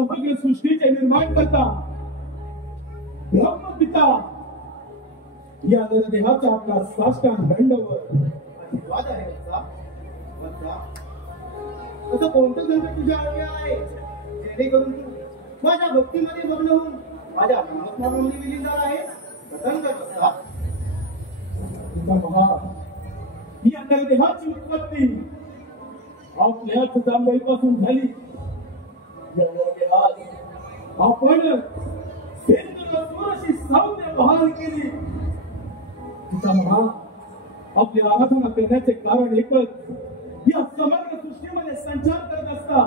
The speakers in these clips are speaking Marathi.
समग्र सृष्टीचे निर्माण करता ब्रह्मपिता या नरदेहाचा आपला साष्टांग दंडवर आशीर्वाद आहे वत्सा. असं कोणतं संकट तुझ्या आरोग्य आहे जेणेकरून तू माझ्या भक्तीमध्ये मग्न होऊन माझ्या नामस्मरणामध्ये विलीन झाला आहे? कथन कर वत्सा. या नरदेहाची उत्पत्ती आपल्याच जांभईपासून झाली. या नरदेहात आपण सिंधुरसुराशी सौम्य बहार केली. तुझा महा आपल्या आराधना करण्याचे कारण एकच, या समग्र सृष्टीमध्ये संचार करत असता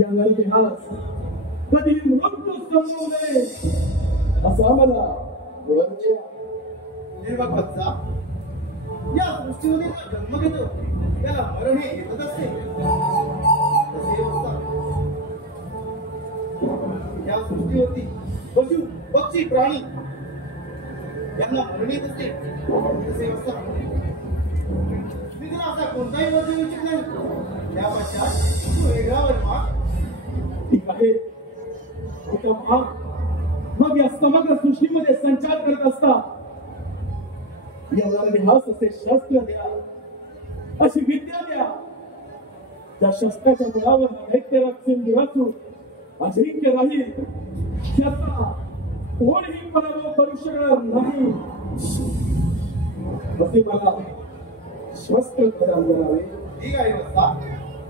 या नरदेहास कधी मृत्यू संभवू नये असं आम्हाला ओळखते. वत्सा, या सृष्टीमध्ये जो जन्म घेतो त्याला मरण हे येतच असते. तसे वत्सा, या सृष्टीवरती पशु पक्षी प्राणी यांना मरण येत असते. तसे वत्सा, मी तुला असा कोणताही वर्ग इच्छित नाही. त्या पश्चात तू वेगळा वर्मा. ठीक आहे. मग या समग्र सृष्टीमध्ये संचार करत असता या नरदेहास असे शस्त्र द्या, अशी विद्या द्या, त्या शस्त्राच्या बळावर दैत्यराज सिंधुरासुर अजिंक्य राहील. त्याचा कोणीही पराभव करू शकणार नाही असे मला शस्त्र प्रदान करावे. ठीक आहे वत्सा,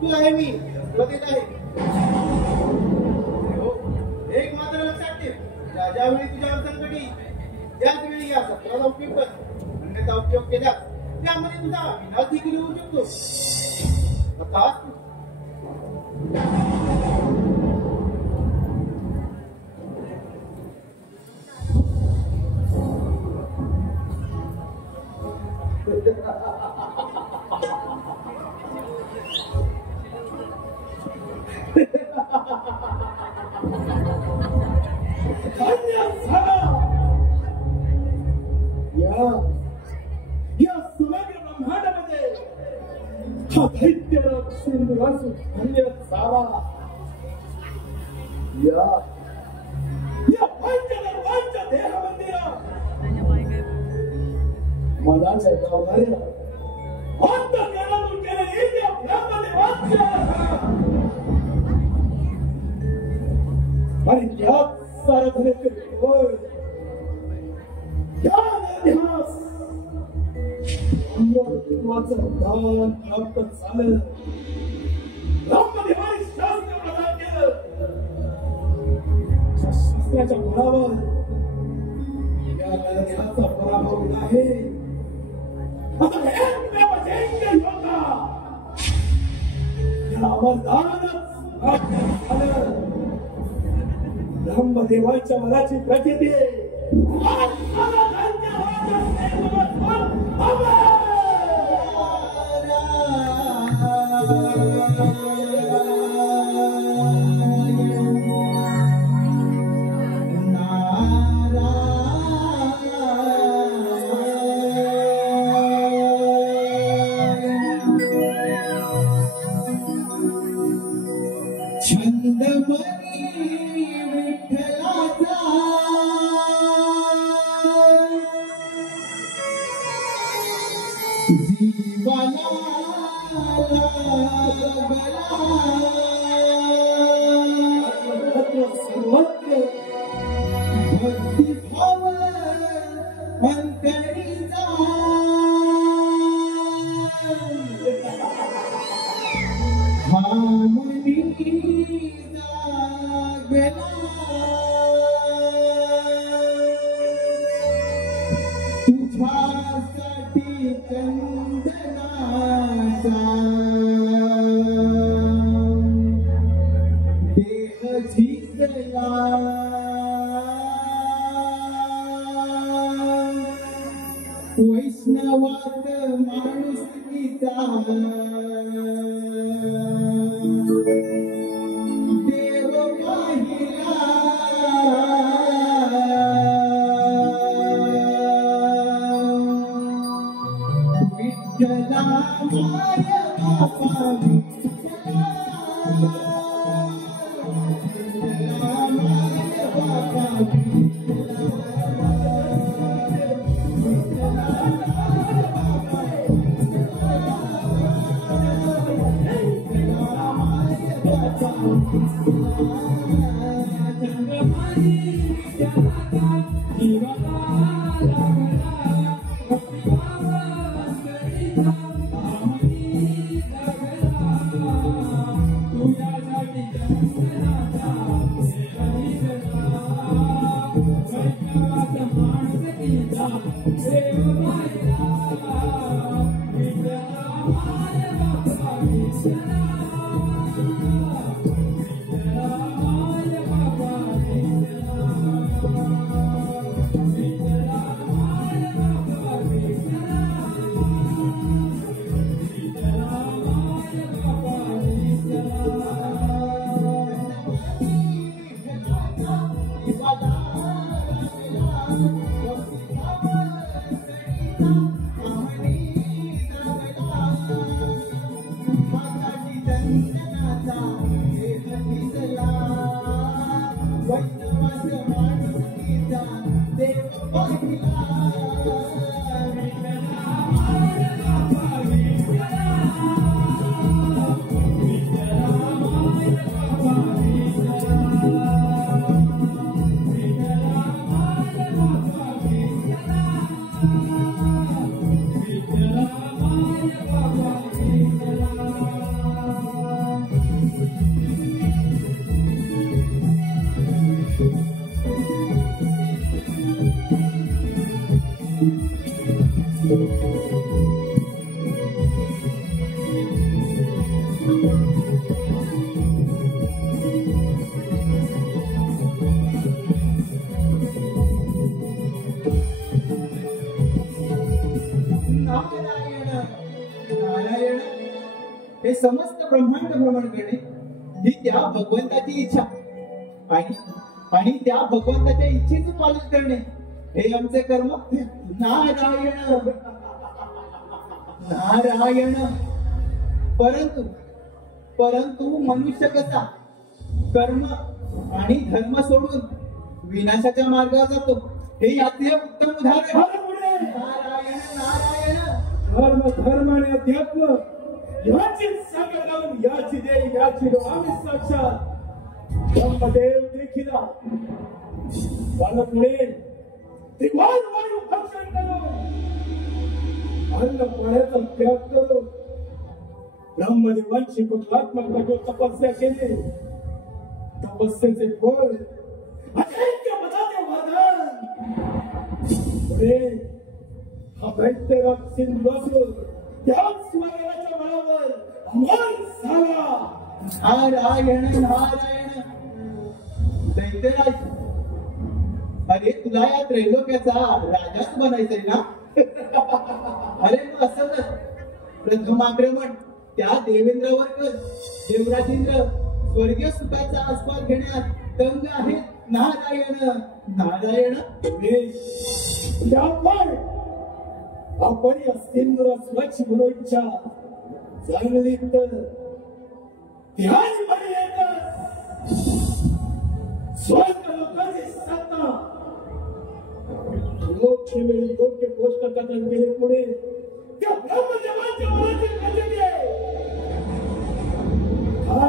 तुला हे मी शस्त्र देत आहे. एक मात्र लक्षात ठेव, ज्यावेळी तुझ्या संकटी त्याच वेळी या शस्त्राचा उपयोग कर. अन्यथा उपयोग केल्यास त्यामध्ये तुझा विनाश देखील होऊ शकतो. या समग्र ब्रह्मांडामध्ये हा दैत्यराज सिंधुरासुर धन्य झाला. या पंचदर्भांच्या देहामध्ये मनाच्या गावणाऱ्या अंतःकरणातून गेलेली या ब्रह्मदेवाच्या आणि त्यात सारथण्याचे केवळ इतिहास दान प्राप्त झालं. ब्रह्मदेवाने शास्त्र प्रदान केलं. शास्त्राच्या बळावर या नरदेहाचा पराभव आहे. आता एकमेव अजिंक्य योद्धा या अमरदानानंच प्राप्त झालं. ब्रह्मदेवाच्या बलाची प्रचिती वैष्णवात माणूस देव पाहिला विठ्ठला माय बापा हे समस्त ब्रह्मांड भ्रमण करणे ही त्या भगवंताची इच्छा आणि त्या भगवंताच्या इच्छेचे पालन करणे हे आमचे कर्म. नारायण नारायण. परंतु मनुष्य कसा कर्म आणि धर्म सोडून विनाशाच्या मार्गावर जातो हे याचे उत्तम उदाहरण. नारायण नारायण. धर्म आणि अध्यात्म याची सागर लावून याची देव याची आम्ही साक्षात ब्रह्मदेव देखील पुढे त्रिवार वायू भक्षण करून अन्न पाण्याचा त्याग करून ब्रह्मदेवांची कुटलात्मक कठोर तपस्या केली. तपस्येचे फळ अजैक्य पदाचे वर्धन. पुढे हा दैत्यराज सिंधू असून त्याच स्वर्गाच्या बळावर अमर झाला. नारायण नारायण. दैत्यराज, अरे तुला या त्रैलोक्याचा राजाच बनायचंय ना? अरे मग असं प्रथम आक्रमण त्या देवेंद्रावर कर. देवराजेंद्र स्वर्गीय सुखाचा आस्वाद घेण्यात दंग आहेत. नारायण नारायण. आपण या सिंधूला स्वच्छ म्हणून इच्छा चांगली तर त्याच मर्यादेत स्वर्ग लोकांची सत्ता योग्य योग्य गोष्ट कथन केले पुढे त्या ब्रह्मदेवाच्या मनाची गजनी आहे. हा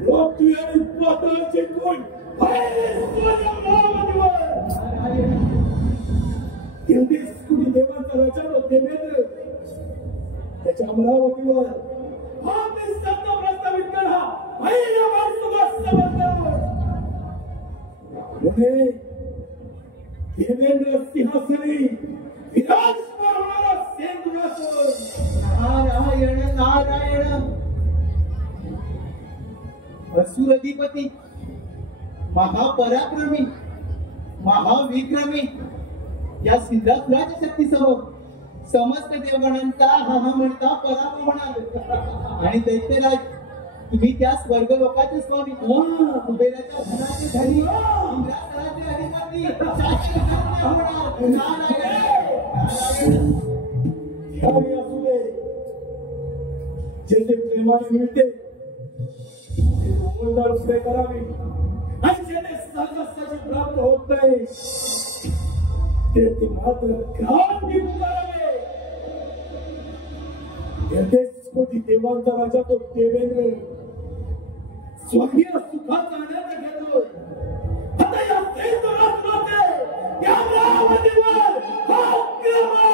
लोक तुझ्या पातळाचे गुण कुणी देवाचा रचना देवेंद्र त्याच्या अमरावतीवर आपली सत्ता प्रस्तावित करा. पुढे देवेंद्र सिंहासनी विराजमान होणारा सिंधुरासूर. नारायण नारायण. असुरधिपती महापराक्रमी महाविक्रमी या सिद्धासुराच्या शक्तीसह समस्त देवगणांचा हा म्हणता पराभव होणार. आणि दैत्यराज, तुम्ही त्या स्वर्ग लोकाचे स्वामी, कुबेराच्या धनाचे धनी, इंद्रासनाचे अधिपती, शाश्वत होणार. नारायण नारायण. असू दे, जे जे प्रेमाने मिळते ते मोलदार पुढे करावे आणि जे ते सहजासहजी प्राप्त होत नाही ते मात्र क्रांती करावे. येथेच कोटी देवांचा राजा तो देवेंद्र स्वर्गीय सुखाचा आनंद घेतोय. आता या देशभरात लोके या अमरावतीवर आक्रमण.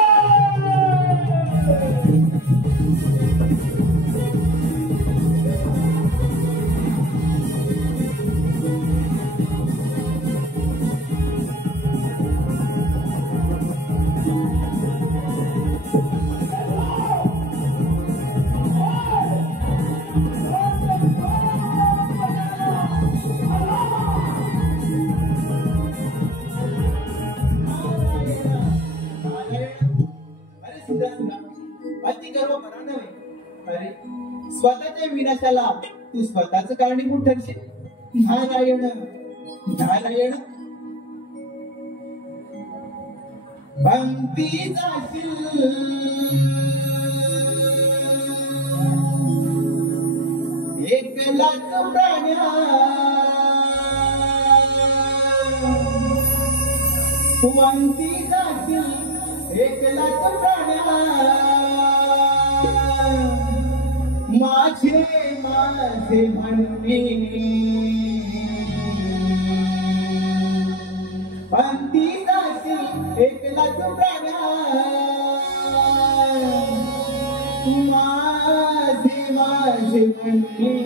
स्वतःच्या विनाशाला तू स्वतःच कारणीभूत ठरशील. नारायण नारायण भक्ती जाशील एकलाच प्राण्या भक्ती जाशील एकलाच प्राण्या माझे माझे म्हणणे अंती जाशील एकलाच प्राण्या माझे माझे म्हणणे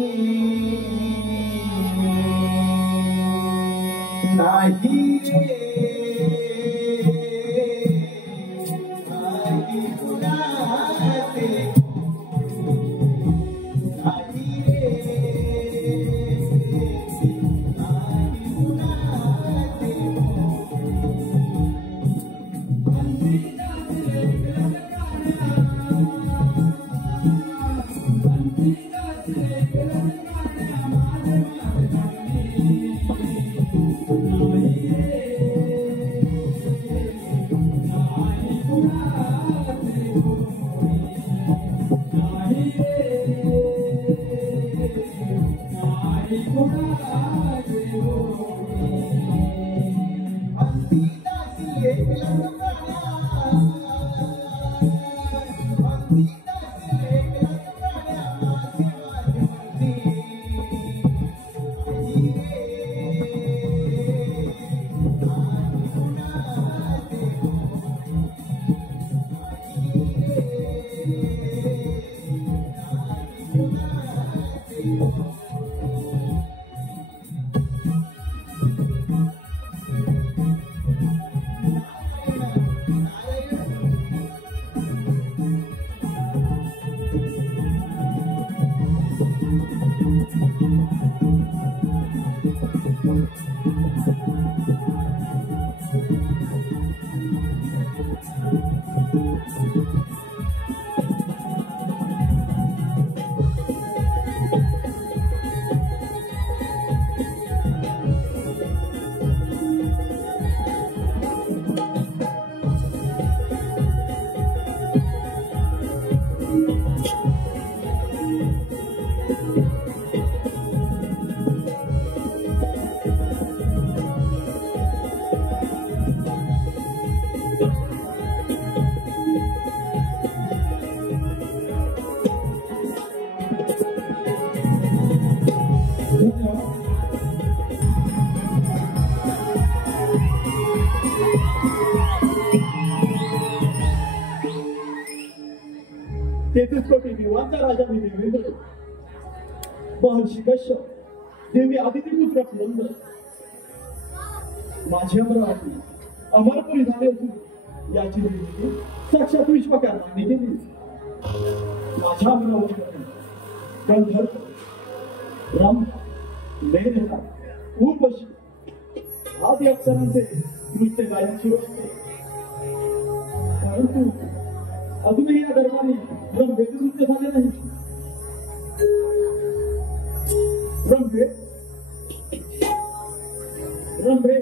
नाही नाही कुणाचे तेहतीस कोटी देवांचा राजा मी देवेंद्र महर्षी कश्यप देवी आदितीपुत्र नंद माझी अमरावती अमरपुरी झाले असून याची निर्मिती साक्षात विश्वकर्मांनी केली. माझ्या अमरावतीमध्ये गंधर्व रम मेघना उर्वशी आदी अप्सरांचे नृत्य गायनाची असते. परंतु अजूनही या दरबारी रंभे नृत्य झाले नाही. रंभे रंभे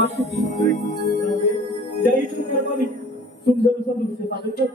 जय श्री सुंदर दृश्य सादर कर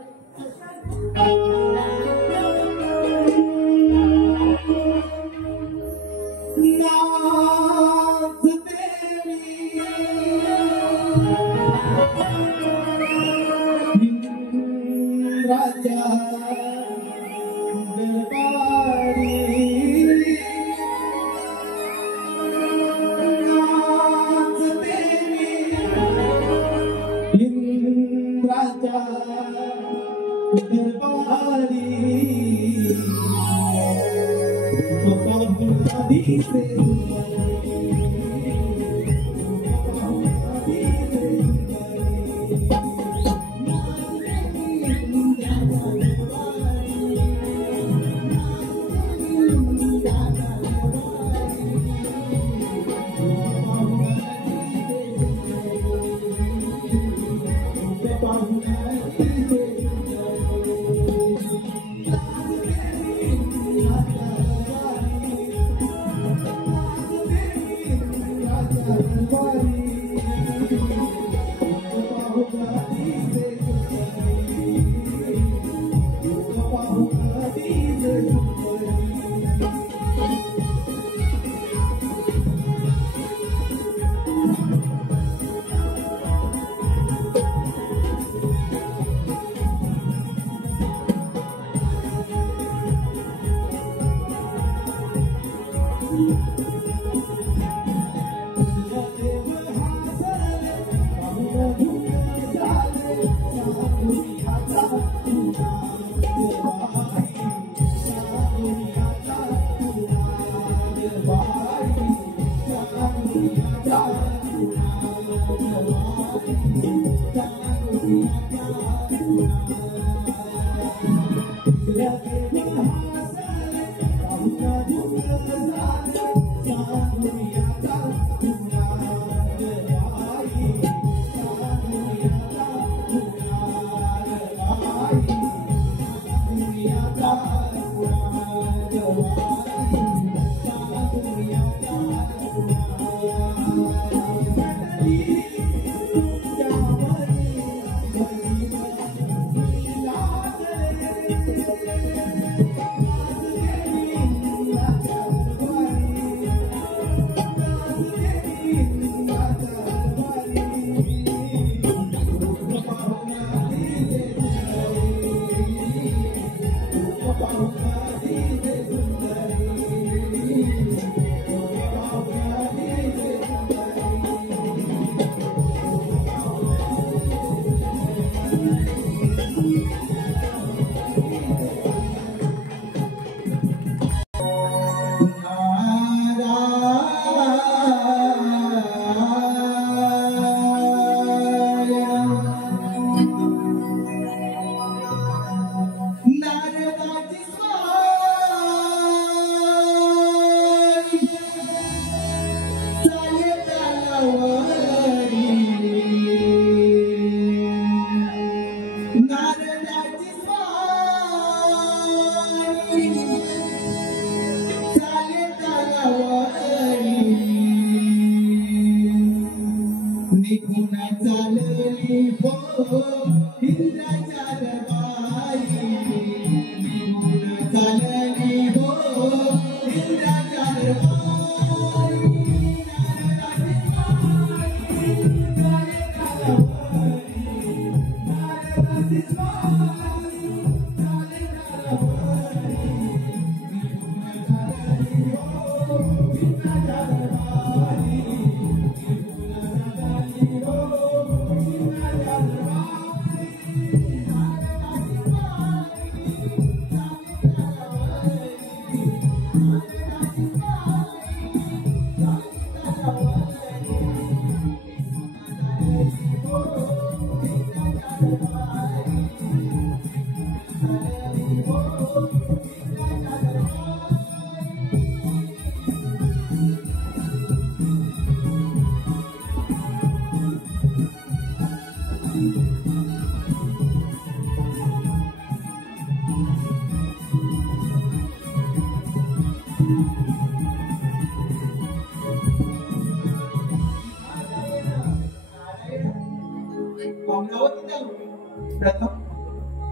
प्रथम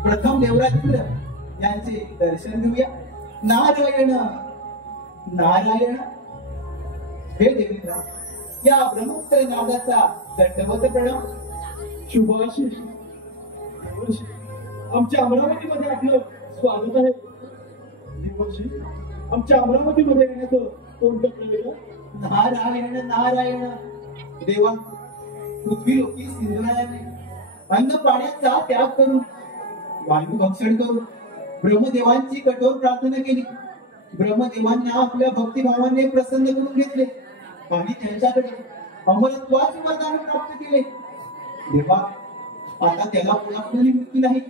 प्रथम देवराजेंद्र यांचे दर्शन घेऊया. नारायण नारायण. हे देवेंद्र, या ब्रह्मोत्तर नादाचा दंडवत प्रणाम. शुभाशीष देवर्षी, आमच्या अमरावतीमध्ये आपलं स्वागत आहे. देवर्षी, आमच्या अमरावतीमध्ये येण्याचं कोणतं प्रवेश? नारायण नारायण. देवा, पृथ्वी लोकी सिंधुरायाने अन्न पाण्याचा त्याग करून वायू भक्षण करून ब्रह्मदेवांची कठोर प्रार्थना केली. ब्रह्मदेवांना आपल्या भक्तिभावाने प्रसन्न करून घेतले आणि त्यांच्याकडे अमरत्वाचे वरदान प्राप्त केले. देवा, आता त्याला पुन्हा मृत्यू नाही.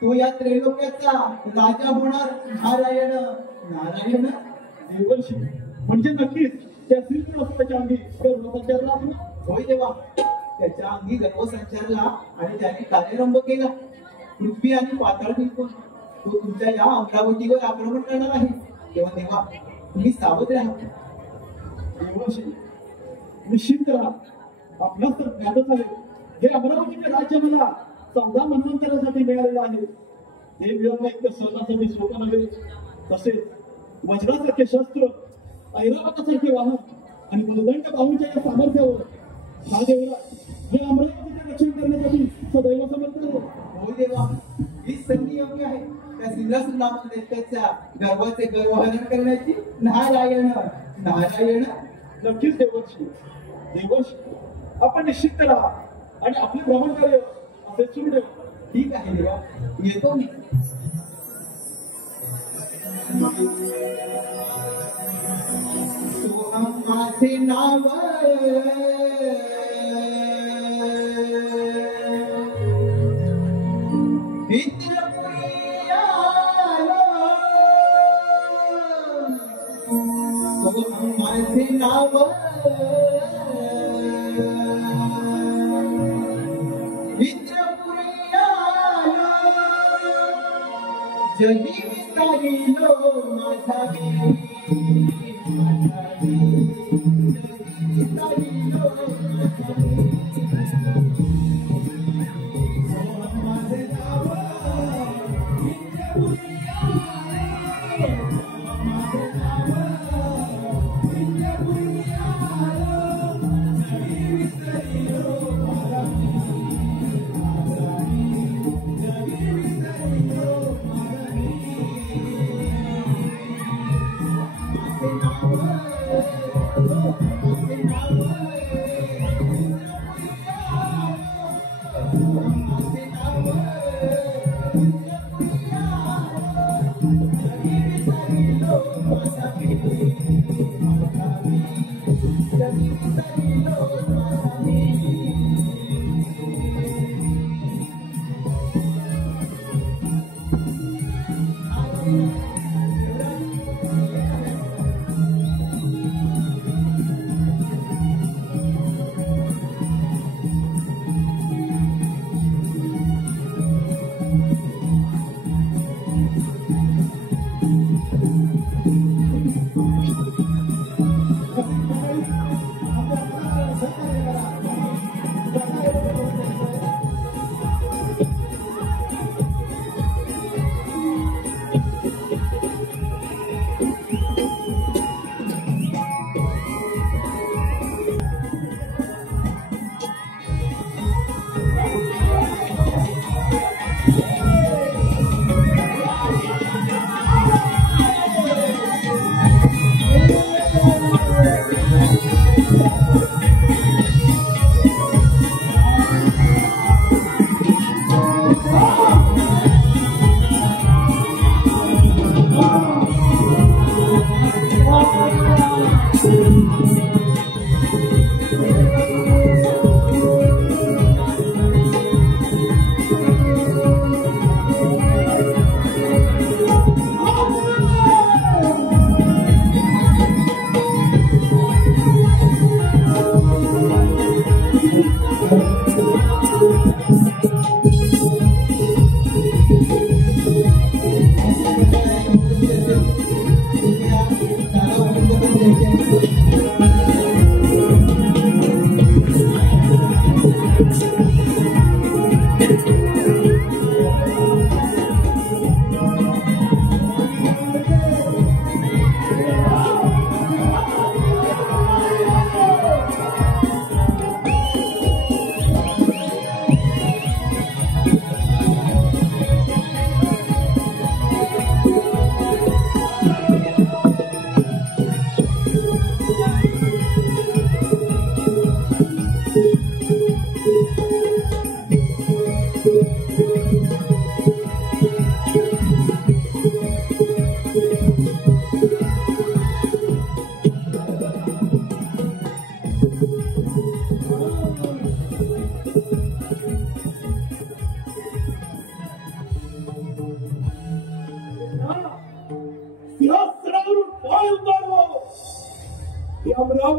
तो या त्रैलोक्याचा राजा होणार. नारायण नारायण. देवर्षी, म्हणजे नक्कीच त्या श्रीकृष्णाच्या अंगी गर्भसंचारला असेल. होय देवा, त्याच्या अंगी गर्भसंचारला आणि त्याने कार्यारंभ केला. पृथ्वी आणि पाताळ जिंकून तो तुमच्या या अमरावतीवर आक्रमण करणार आहे. तेव्हा देवा, तुम्ही सावध राहा. देवर्षी, निश्चित राहा. आपणास तर ज्ञातच आहे, हे अमरावतीचे राज्य मला 14 मंत्रांसाठी मिळालेलं आहे. हे मिळवणं एक तर सहजासाठी सोपं नव्हे. तसेच वज्रासारखे शस्त्र, ऐरावतासारखे वाहन आणि बलदंड बाहूंच्या या सामर्थ्यावर हा देवराज हे अमरावतीचे रक्षण करण्यासाठी सदैव समर्थ आहे. होय देवा, ही संधी योग्य आहे त्या सिंहासनामध्ये त्याच्या गर्वाचे गर्वहरण करण्याची. नारायण नारायण. नक्कीच देवर्षी. देवर्षी, आपण निश्चित राहा आणि आपले भ्रमण कार्य असे सुरू ठेवा. ठीक आहे देवा, येतो मी. सोहम माझे नाव, विद्यापुरी आलो. सोहम माझे नाव, विद्यापुरी आलो. जगी विस्तारिलो माझा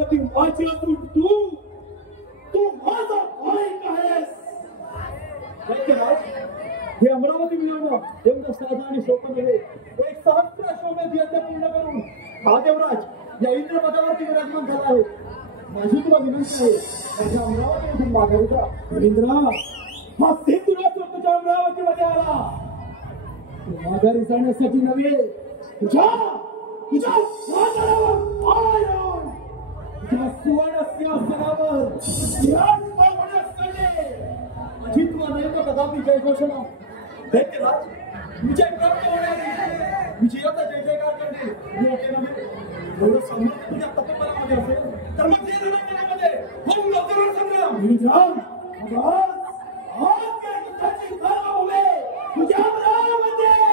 अमरावती माझी असून तू माझा माईक आहेस. हे अमरावती मिळवणं एवढं साधा आणि सोपं नव्हे. एक सहस्त्र अश्वमेध यज्ञ पूर्ण करून हा देवराज या इंद्रपदावरती विराजमान झाला आहे. माझी तुला विनंती आहे, माझ्या अमरावतीमधून माघारी जा. रवींद्र, हा सिंधुराष्ट्र तुझ्या अमरावतीमध्ये आला. तू माघारी जाण्यासाठी नव्हे, तुझ्या सुवर्ण सिंहासनावर माझी तुला नेमकं कदापि जय घोषणा. दैत्यराज, विजय प्राप्त होण्याआधी विजयाचा जय जयकार करणे योग्य नव्हे. एवढं समृद्ध तुझ्या तत्परामध्ये असेल तर मग ते रणरांगणामध्ये होऊन लवकर संग्राम. तुझ्या अमरावती आक्रमण.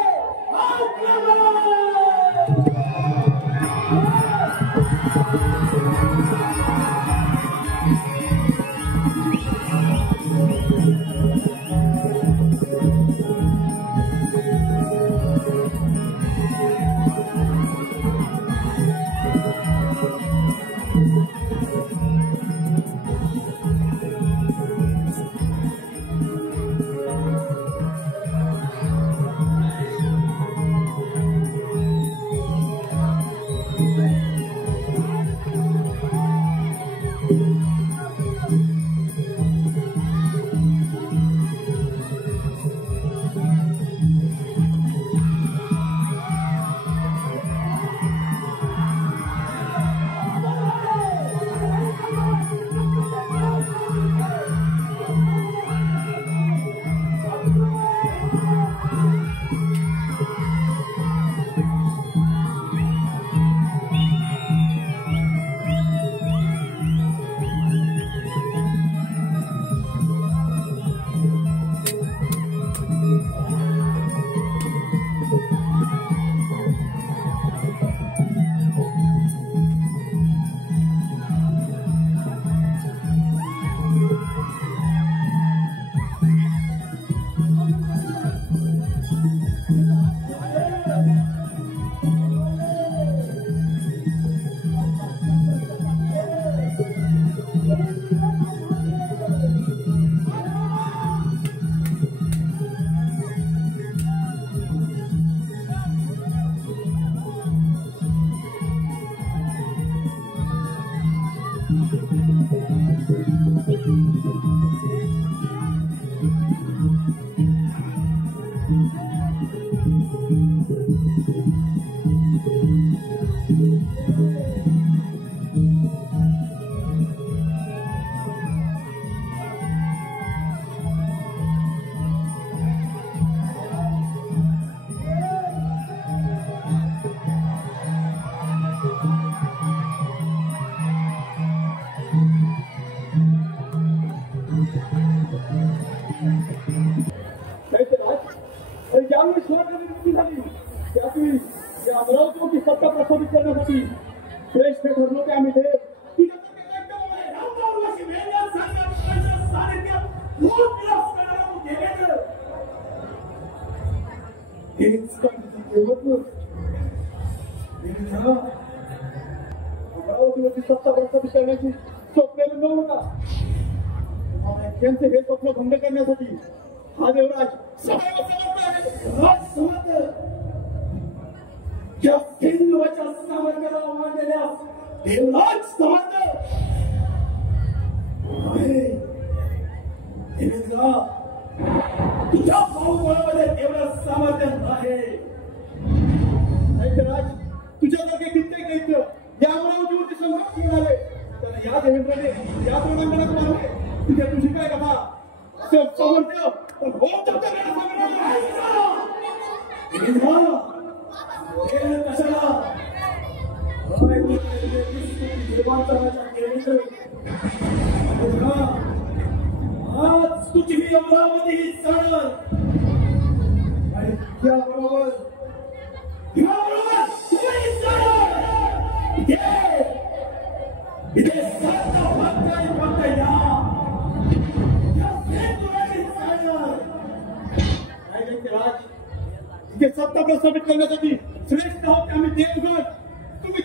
अमरावती सत्ता प्रस्थापित करण्यासाठी श्रेष्ठ ठरलो ते आम्ही देव. अमरावतीवरती सत्ता प्रस्थापित करण्याची स्वप्न न होता त्यांचे हे स्वप्न भंग करण्यासाठी हा देवराज या सिंधूच्या सामर्थ्याला आव्हान देण्यास देवराज समर्थ आहे. तुझ्या भाऊबळामध्ये तेवढं सामर्थ्य आहे. राज तुझ्यासारखे कित्येक दैत्य या अमरावतीवरती संघर्ष मिळाले तर या देवेंद्राने या तोंडांगणात मारले. तुझ्या तुझी काय कथा सामर्थ्य आज तुझी ही अमरावती ही सण आणि त्याबरोबर सत्ता प्रस्थापित करण्यासाठी श्रेष्ठ आहोत आम्ही देवगड. तुम्ही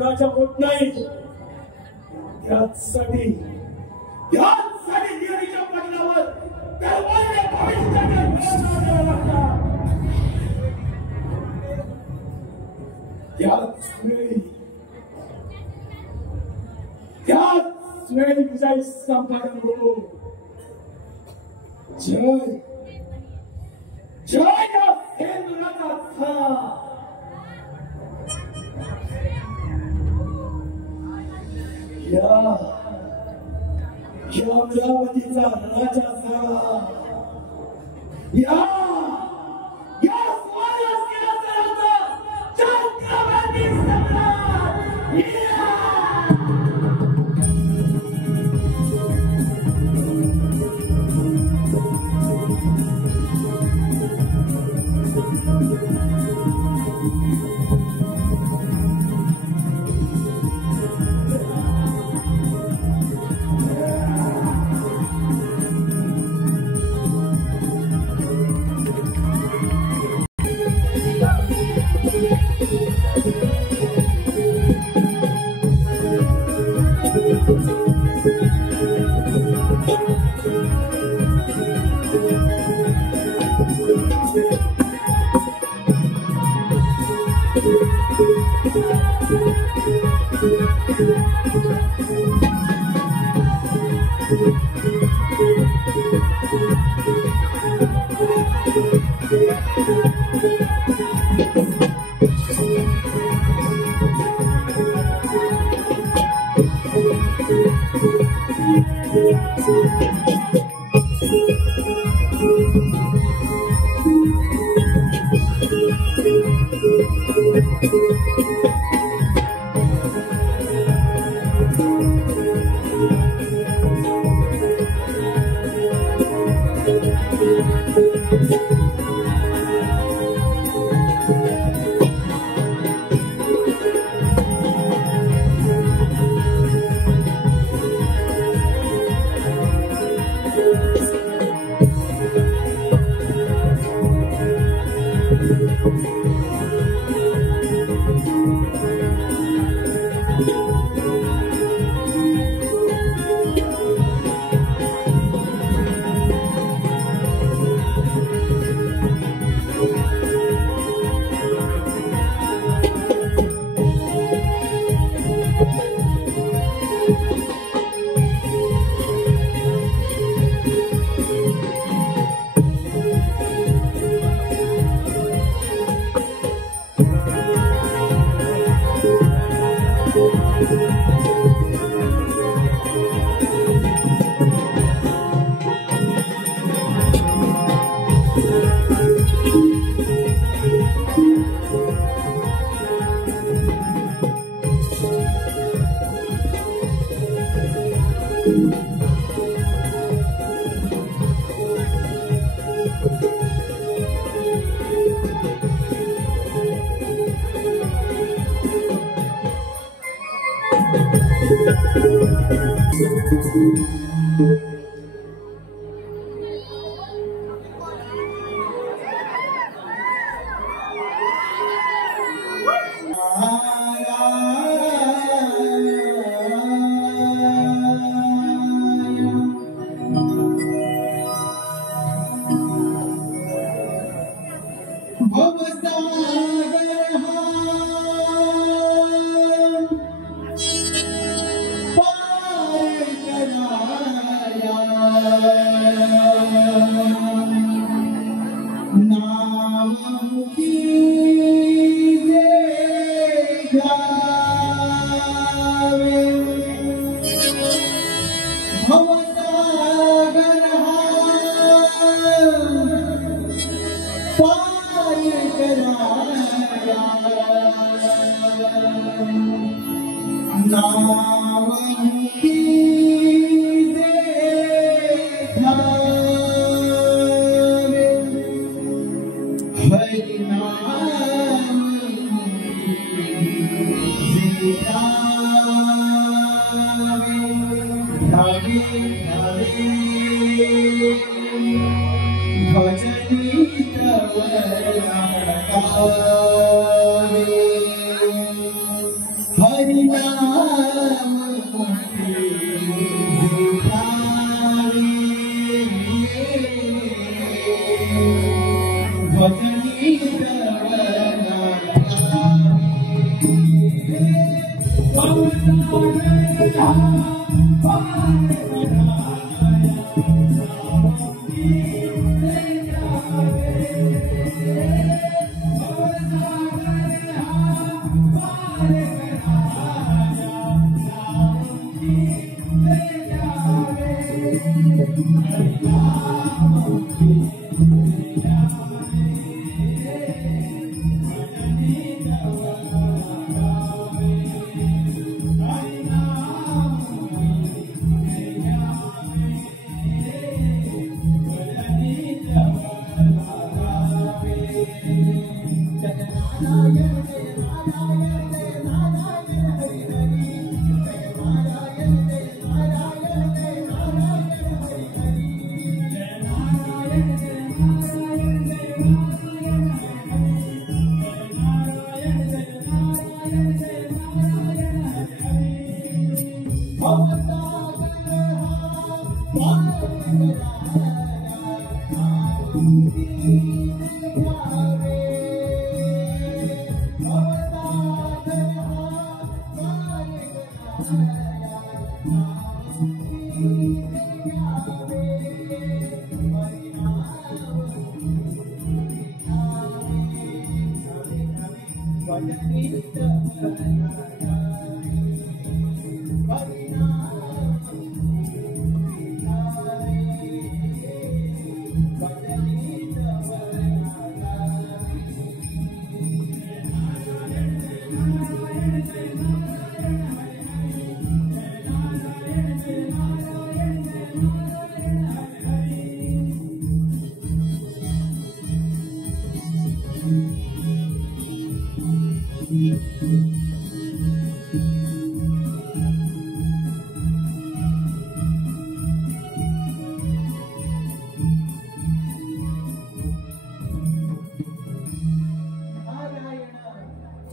राजा होत नाही त्यासाठी देवीच्या पटलावर दरवाजे त्याच वेळी विजय संपादन होतो. जय जय या सेंद्राचा झाला. या अमरावतीचा राजा झाला. या स्वारस्याचा राजा चक्रवर्ती सम्राट.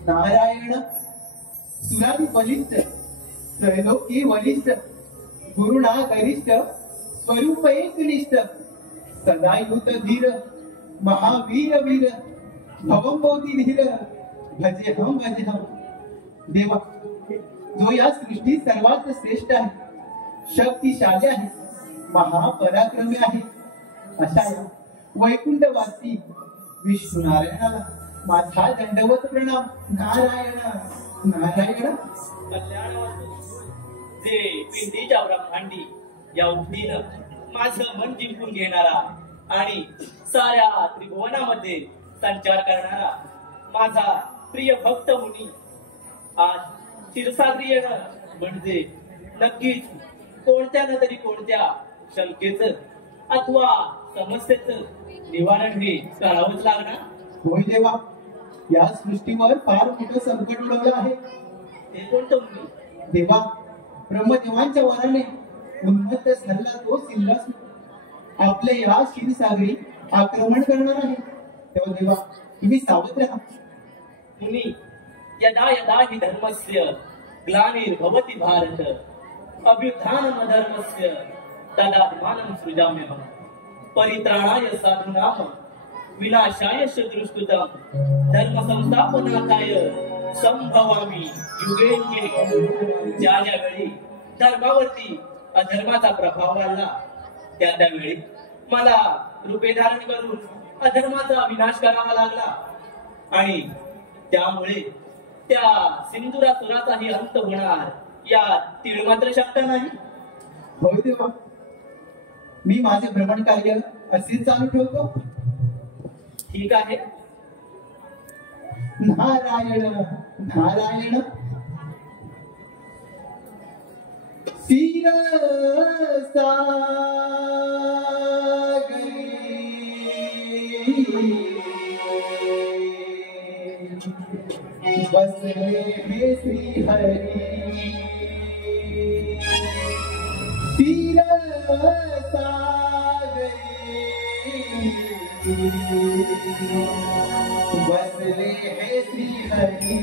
नारायण सुरादी बलिष्ठ त्रैलोकी वरिष्ठ गुरुणा गरिष्ठ स्वरूप एकनिष्ठ सदायुत धीर महावीर वीर भवंबोधी धीर भजे हम देवा जो या सृष्टीत सर्वात श्रेष्ठ आहे शक्तिशाली आहे महापराक्रमी आहे अशा या वैकुंठवासी विष्णू नारायणाला माझा दंडवत प्रणाम नारायण नारायण कल्याण जे पिंडीच्या ब्रह्मांडी या उठणीनं माझं मन जिंकून घेणारा आणि साऱ्या त्रिभुवनामध्ये संचार करणारा माझा प्रिय भक्त मुनी आज क्षीरसागरी येणं म्हणजे नक्कीच कोणत्या ना तरी कोणत्या शंकेचं अथवा समस्येचं निवारण हे करावंच लागणार. होय देवा, या सृष्टीवर फार मोठं संकट उडवलं आहे. ते कोणतं मुनी? देवा, ब्रह्मदेवांच्या वराने उन्मत्त झालेला तो सिंहासन आपले या क्षीरसागरी आक्रमण करणार आहे. तेव्हा देवा, तुम्ही सावध राहा. मुनी, यदा यदा हि धर्मस्य ग्लानिर्भवति भारत अभ्युत्थानमधर्मस्य तदात्मानं सृजाम्यहम् परित्राणाय साधूनां विनाशाय च दुष्कृतं धर्म संस्थापनार्थाय संभवामि युगे युगे. ज्या ज्यावेळी धर्मावरती अधर्माचा प्रभाव वाढला त्या त्यावेळी मला रूपे धारण करून अधर्माचा विनाश करावा लागला आणि त्यामुळे त्या सिंधुरासुराचाही अंत होणार या तीळ मात्र शक्य नाही. होय देवा, मी माझे भ्रमण कार्य असेच चालू ठेवतो. ठीक आहे. नारायण नारायण क्षीरसागरी बसले हे श्री हरी. बसले हे श्री हरी.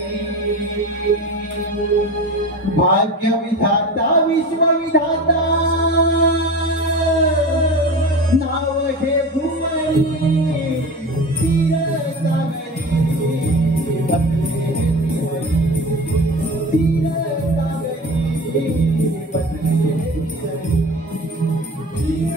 भाग्य विधाता विश्वविधाता नाव हे भुवनी. क्षीरसागरी बसले हे श्री हरी. क्षीरसागरी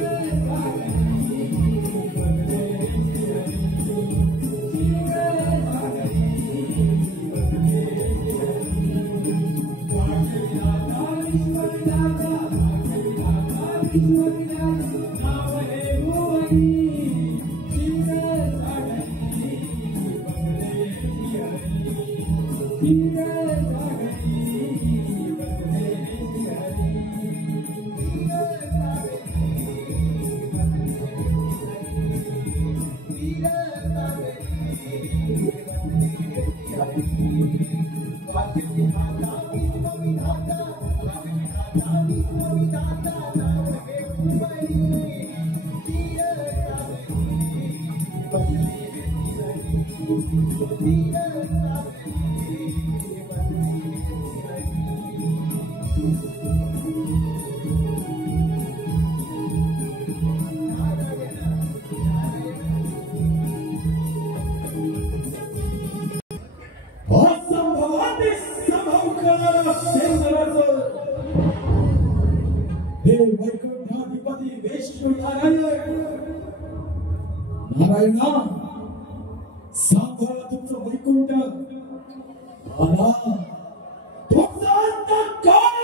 बसले हे श्री हरी. वैकुंठाधिपती विष्णुनारायण नारायणा सांभाळा तुमचं वैकुंठ आला तुमचा अंत काय.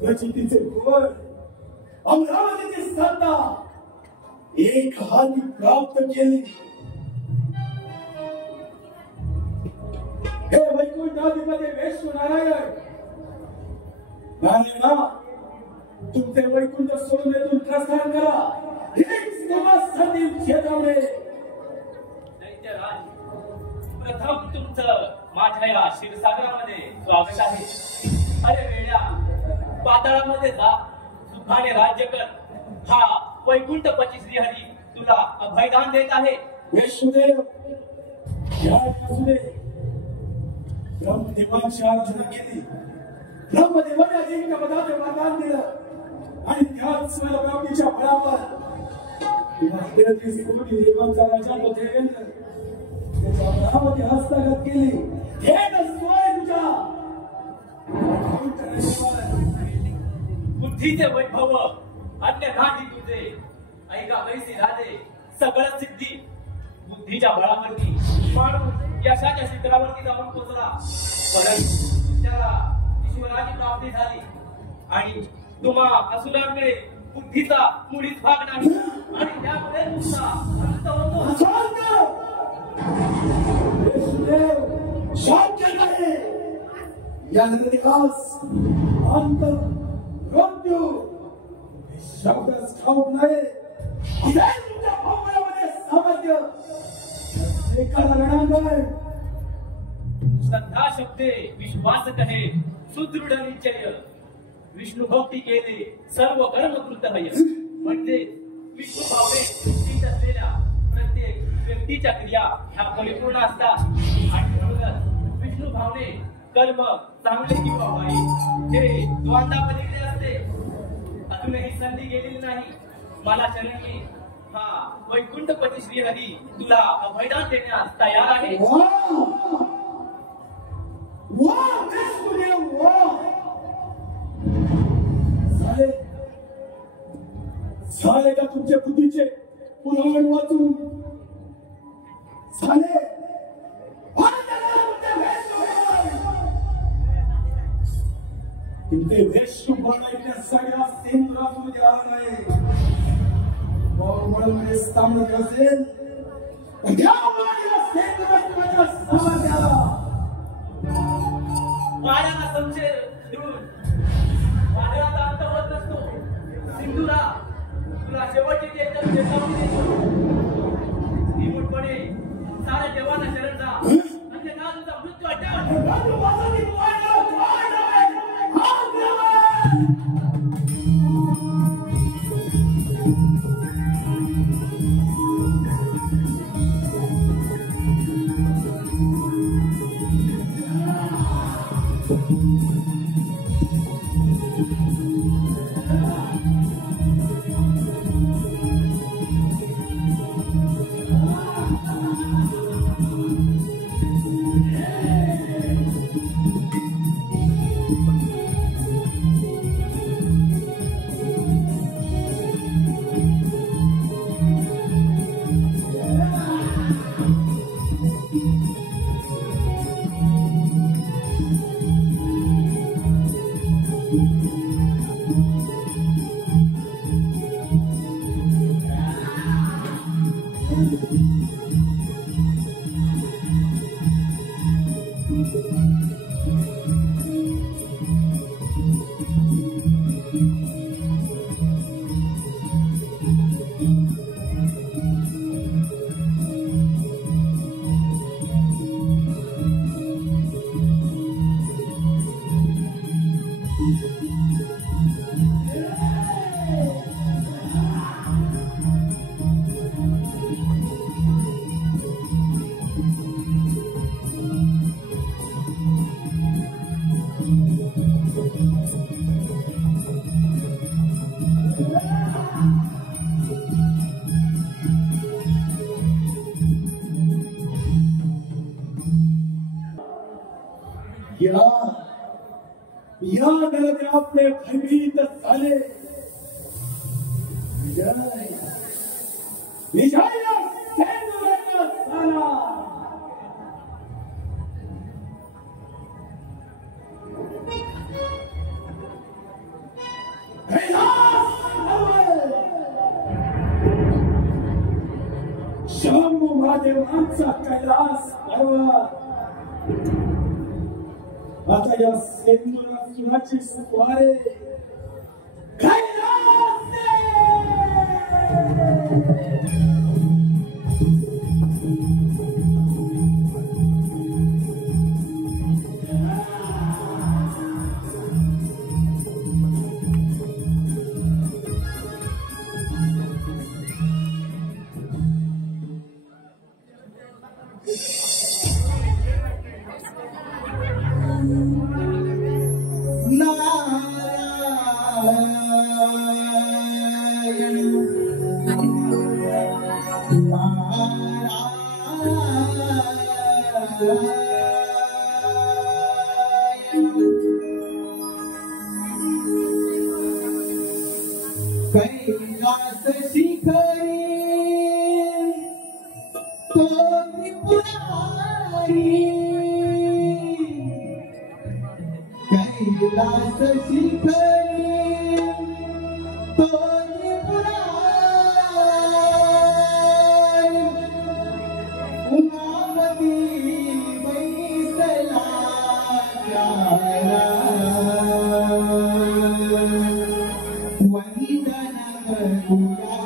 प्रचितीचे भुवन अमरावतीची सत्ता एक हाती प्राप्त केली. हे वैकुंठाधिपती विष्णुनारायण नारायणा, तुमचे वैकुंठ सोडून येथून प्रस्थान करा. हीच तुम्हाला संधी क्षेत्रामध्ये. दैत्यराज, प्रथम तुमचं माझ्या या क्षीरसागरामध्ये स्वागत आहे. अरे वेड्या, पाताळामध्ये जा, सुखाने राज्य कर. हा वैकुंठपती श्रीहरी तुला अभयदान देत आहे. विष्णुदेव या असुदे ब्रह्मदेवांची आराधना केली. ब्रह्मदेवाने अजिंक्य पदार्थ वरदान दिलं आणि त्याच स्वरप्राप्तीच्या बळावर देवांचा राजा तो देवेंद्र त्याच्या बळामध्ये हस्तगत केली. हे नसतोय तुझ्या बुद्धीचे वैभव अन्यथा तुझे ऐका पैसे राजे सगळं सिद्धी बुद्धीच्या बळावरती माणूस यशाच्या शिखरावरती जाऊन पोचला. परंतु त्याला ईश्वराची प्राप्ती झाली आणि तुम्हा असुरांकडे बुद्धीचा मुळीच भाग नाही आणि त्यामुळे तुमचा अंत होतो. शक्य नाही या दिवस अंत मृत्यू शब्दच ठाऊक नाही. तुमच्या भोवळ्यामध्ये सामर्थ्य एखादा रणांगण श्रद्धा शब्दे विश्वास कहे सुदृढ निश्चय विष्णू भक्ती केले सर्व कर्म कृतय. म्हणजे विष्णू भावने चिंतित असलेल्या प्रत्येक व्यक्तीच्या क्रिया ह्या परिपूर्ण असतात आणि म्हणूनच विष्णू भावने कर्म चांगले किंवा वाईट हे द्वंद्वापलीकडे असते. अजूनही संधी गेलेली नाही. मला चरणी हा वैकुंठपती श्रीहरी तुला अभयदान देण्यास तयार आहे. झाले का तुमच्या बुद्धीचे पुराण वाचून झाले. तुमचे वेश सगळ्या सेंद्रा सुरू आला नाही. म्हणून सामर्थ्य असेल वाड्याला संशय देऊन वादळाचा अंत होत नसतो. सिंधुरा तुला शेवटची चेतावणी देतो. निमूटपणे साऱ्या देवांना शरण जा अन्यथा तुझा मृत्यू अटळ. या दरम्यान आपले भयभीत झाले. विजय सेंदुराचा झाला. शंभू महादेवांचा कैलास पर्वत आता या सेंदुराची स्वारे कैलास शिखरी तो त्रिपुरारी कैलास शिखरी तो त्रिपुरारी उमापती बैसला प्यारा वंदन करूया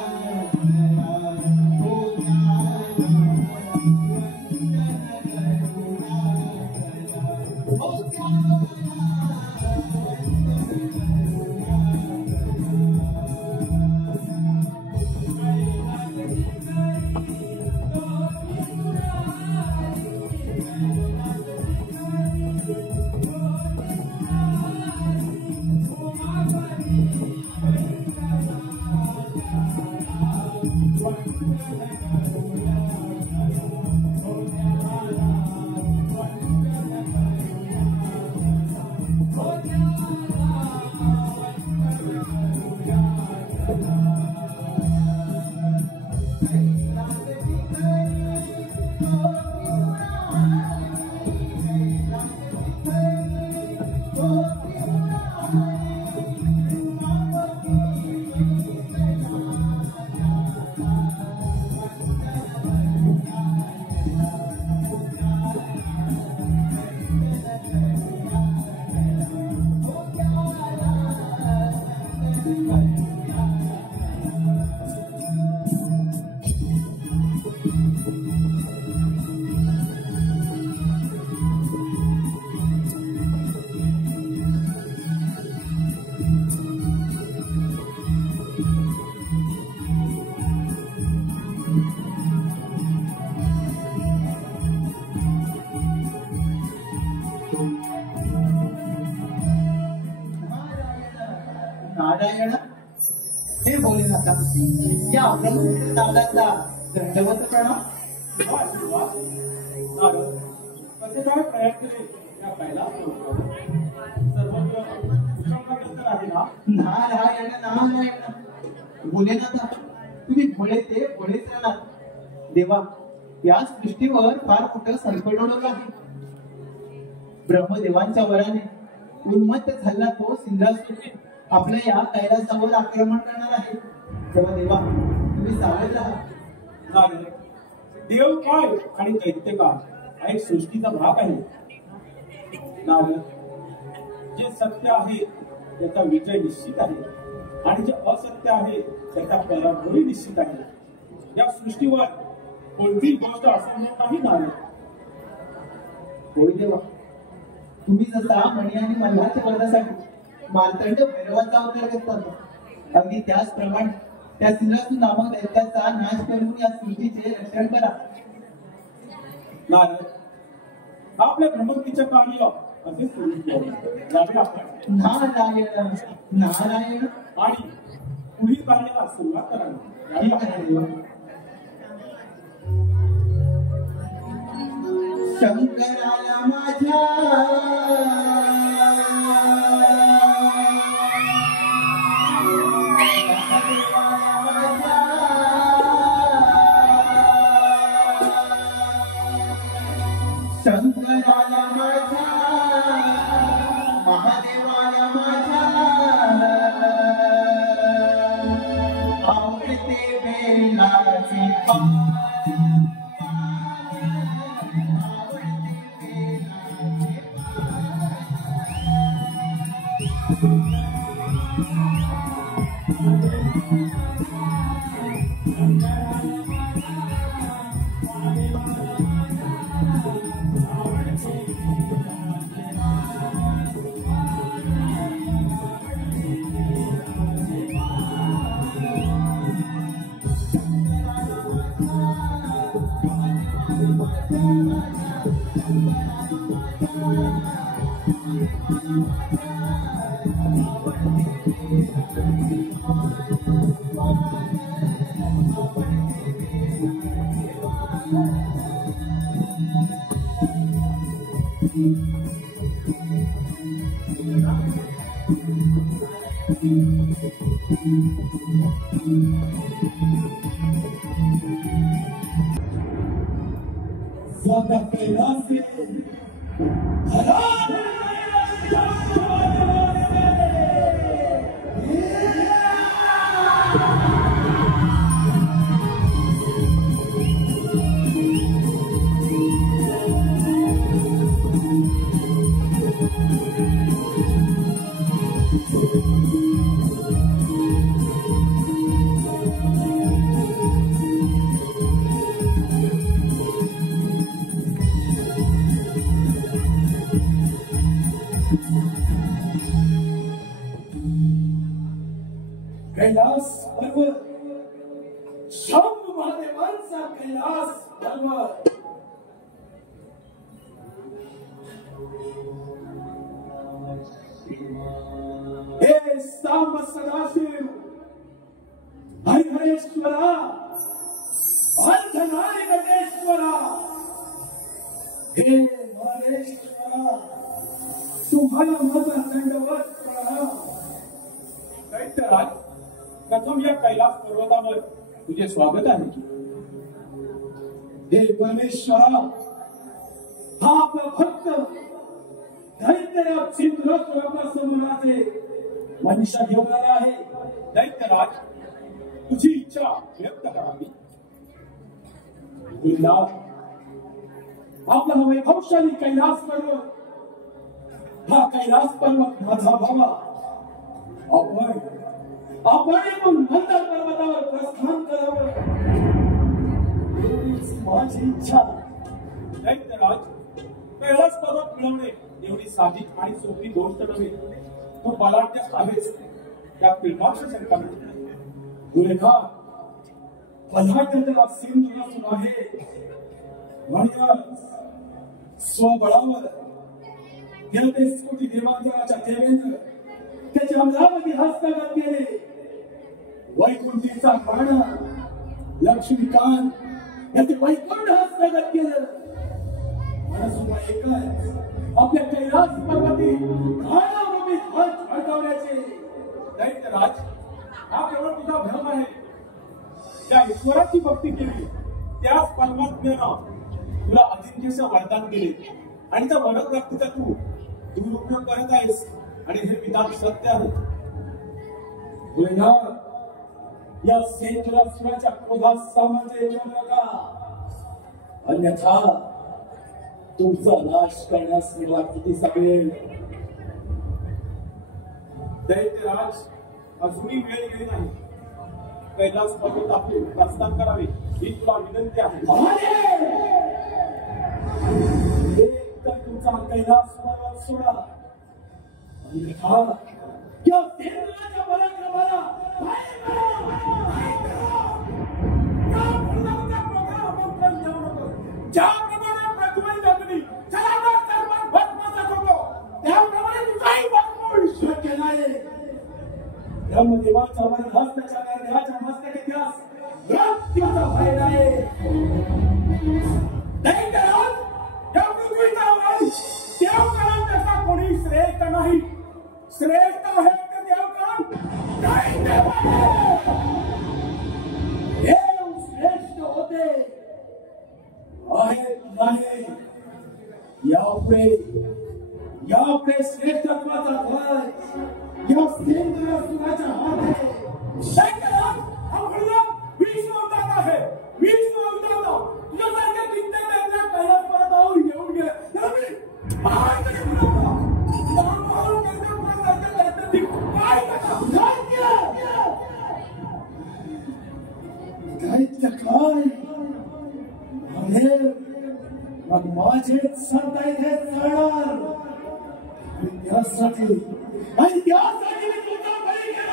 नारायण हे भोलेनाथा या ब्रह्मदादाचा दंडवत प्रणाम. कसे काय प्रयत्न या कैलास सर्वत्र आहे ना. नारायण नारायण भोलेनाथा तुम्ही भोळे ते भोळेच राहणार. देवा या सृष्टीवर फार मोठं संकट ओढवलं आहे. ब्रह्मदेवांच्या वराने उन्मत्त झाला तो सिंहासूर आपल्या या कैलासावर आक्रमण करणार आहे. तेव्हा देवा तुम्ही सावध राहा. नाही, देव काय आणि दैत्य काय हा एक सृष्टीचा भाग आहे. नारद, जे सत्य आहे त्याचा विजय निश्चित आहे आणि जे असत्य आहे त्याचा पराभवही निश्चित आहे. या सृष्टीवर कोणतीही गोष्ट असंभव नाही. नारद, होय देवा, तुम्ही जसा मणी आणि मल्हारच्या वधासाठी मार्तंड भैरवाचा अवतार घेतला अगदी त्याचप्रमाणे त्या सिंहासूर नामक दैत्याचा नाश करून या सृष्टीचे रक्षण करा. नारद, आपल्या ब्रह्मतीच्या कार्य असे सुरू केले आपण नारायण नारायण आणि पुढील कार्याला सुरुवात करावी. ठीक आहे देवा. शंकराला माझ्या शंकराला माझ्या महादेवाला माझ्या आवडते बेलाचे Santa Felase, कैलास पर्वत, शंभ महादेवांचा कैलास पर्वत. हे सांब सदाशिव, हरिहरेश्वरा, अर्धनारीनटेश्वरा, हे महेश्वरा, तुम्हाला माझा दंडवत प्रणाम. दैत्यराज, प्रथम या कैलास पर्वतावर तुझे स्वागत आहे की. हे परमेश्वरा, हा आपला भक्त दैत्यराज सिंधुरासुर आपल्या समोर आहे. मनीषा घेऊन आला आहे. दैत्यराज, तुझी इच्छा व्यक्त करावी. आपला हा वैभवशाली कैलास पर्वत, हा कैलास पर्वत माझा भावा. आपण येऊन मंदार पर्वतावर प्रस्थान करावं, एवढीच माझी इच्छा. दैत्यराज, कैलास पर्वत मिळवणे एवढी साधी आणि सोपी गोष्ट नव्हे. तू बलाढ्य आहेस, त्या फिल्माक्ष शंका नाही. गुरेखा, बलाढ्य सिंधुरासुर आहे. म्हणूनच स्वबळावर 33 कोटी देवांतराच्या देवेंद्र त्याचे अमरावती हस्तगत केले. वैकुंठीचा पाणा लक्ष्मीकांत याचे वैकुंठ हस्तगत केलं. मनसुबा एकच आपल्या कैलास पर्वती घाणारूपी ध्वज फडकवण्याचे. दैत्यराज, हा केवळ तुझा भ्रम आहे. ज्या ईश्वराची भक्ती केली त्याच परमात्म्यानं तुला अजिंक्यचं वरदान केले आणि त्या वरप्राप्तीचा तू दुरुपयोग करत आहेस. आणि हे विधान सत्य आहे. या सिंधुरासुराच्या क्रोधात सामर्थ्य येऊ नका, अन्यथा तुमचा नाश करण्यास मला किती सांगेल. दैत्यराज, अजूनही वेळ गेली नाही. कैलास पर्वत आपले प्रस्थान करावे ही तुला विनंती आहे. एक तर तुमचा कैलास पर्वत सोडा, अन्यथा या सिंधुराच्या पराक्रमाला ज्याप्रमाणे प्रज्वलित अग्नी जलाधार सर्वात भस्माचा होतो, त्याप्रमाणे तुझाही भस्म शक्य नाही. ब्रह्मदेवाचा वरदहस्त देवाच्या मस्तके त्यास मृत्यूचा भय नाही. दैत्यराज, या पृथ्वीचा वन देवगण तसा कोणी श्रेष्ठ नाही. श्रेष्ठ आहे ते देवगण दैत्य. देव श्रेष्ठ होते आहेत नाही. यापुढे श्रेष्ठत्वाचा ध्वज या सिंधुरासुराच्या हात आहे. दैत्यराज, हा म्हणून विष्णू अवतार आहे. विष्णू अवतार तुझ्यासारख्या कित्येक त्यांना कैलास पर्वतावर येऊन गेले. काय दैत्य काय अरे मग माझेच सरता इथे चढणार. आणि त्यासाठी मी तुझा बळी या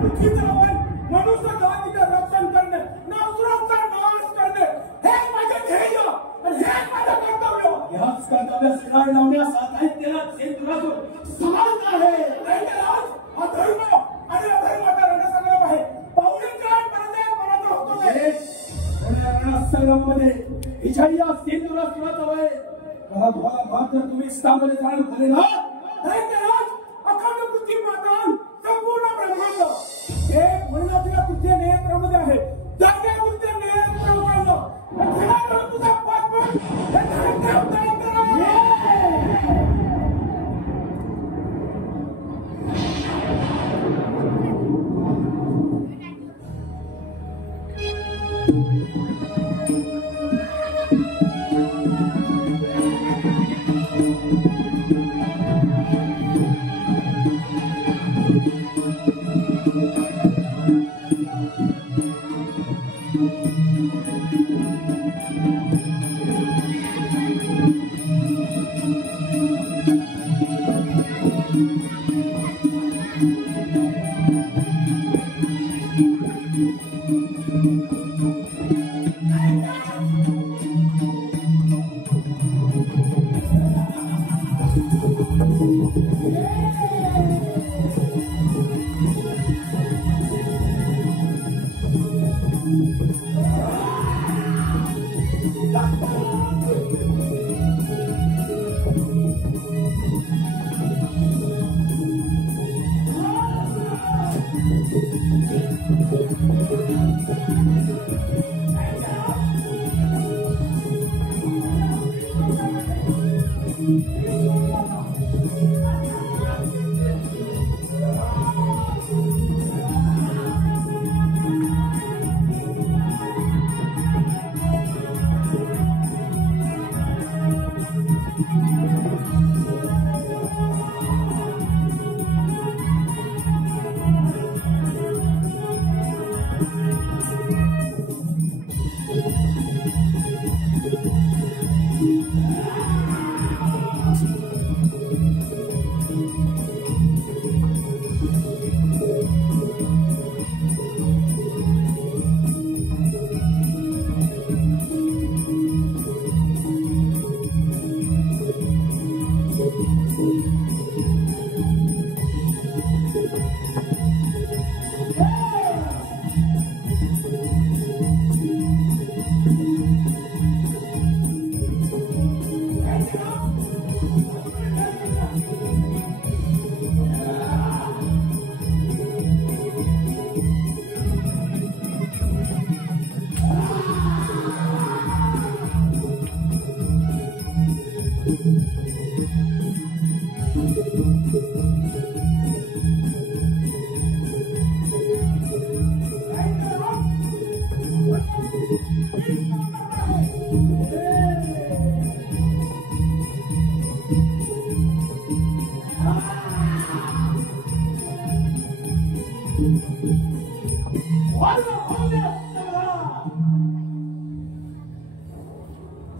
पृथ्वीवर मनुष्य जातीचं रक्षण करणे, नसुरांचा नाश करणे हे माझे ध्येय आणि हे माझं कर्तव्य. याच कर्तव्यास लाड लावण्यास दैत्याला सिंधुरासुर समर्थ आहे. दैत्यराज, हा धर्म आणि अधर्माचा रणसंग्राम आहे. पाहुणे काय परदेश होतो कोण्या संग्रामामध्ये हिच्या या सिंधुराष्ट्राचं वय मात्र तुम्ही स्थापने जाणून खरे ना अखंड पृथ्वी माताल संपूर्ण ब्रह्मांड हे महिला तुझ्या नेत्रामध्ये आहे जागे तुझ्या नेत्रामध्ये तुझा पाठवण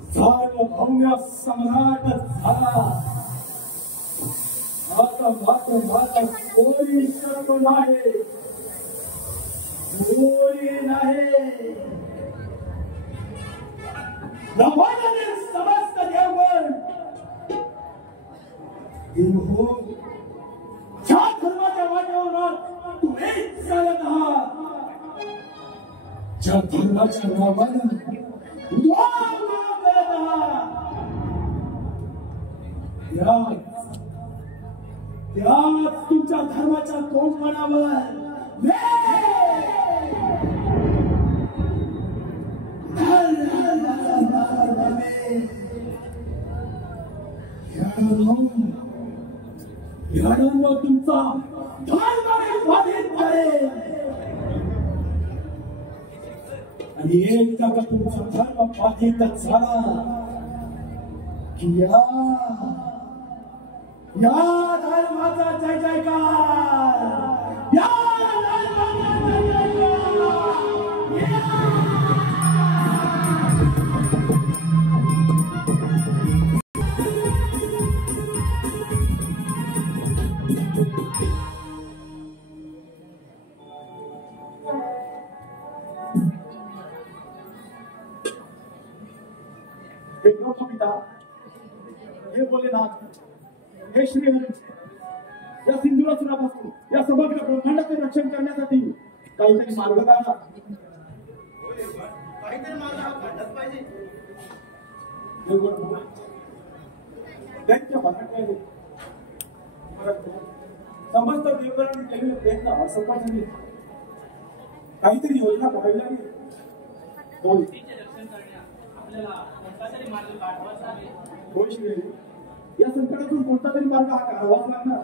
सार्वभौम्य सम्राट झाला आता मात्र कोणी शत्रू नाही कोणी नाही ब्रह्मांडाने समस्त देवगण हो ज्या धर्माच्या वाटेवर तुम्ही चालत आहात ज्या धर्माच्या नावानं त्याच तुमच्या धर्माच्या तोंडपणावर तुमचा धर्म बाधित करेल आणि एकदा का तुमचा धर्म बाधितच झाला की या धर्माचा जय जयकार या धर्माचा जय जयकार पिता हे भोलेनाथ हे श्रीहरी या सिंधुरासुरापासून या समग्र ब्रह्मांडाचे रक्षण करण्यासाठी काहीतरी मार्ग काढा काहीतरी मार्ग हा काढलाच पाहिजे. देवगण त्यांच्या मनात समस्त देवगणांनी केलेले प्रयत्न असफळ झाले. काहीतरी योजना करावी लागेल. मूर्तीचे रक्षण करण्यास आपल्याला कोणता तरी मार्ग काढावाच लागेल. होय श्री, या संकटातून कोणता तरी मार्ग हा काढावाच लागणार.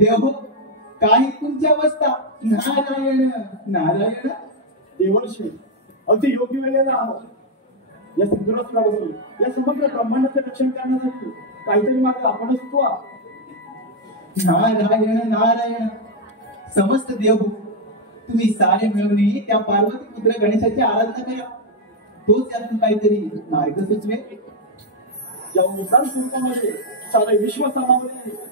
देव काही तुमची अवस्था. नारायण नारायण. देवर्षी अगदी योग्य वेळेला आहोत. या सिंधुरासुराबरोबर या समग्र ब्रह्मांडाचे रक्षण करण्यासाठी काहीतरी मार्ग आपणच सुचवा. नारायण नारायण. समस्त देव तुम्ही सारे मिळून त्या पार्वती पुत्र गणेशाची आराधना करा. तोच यातून काहीतरी मार्ग सुचवे. या उद्गार स्वरूपामध्ये सारे विश्व सामावले आहे.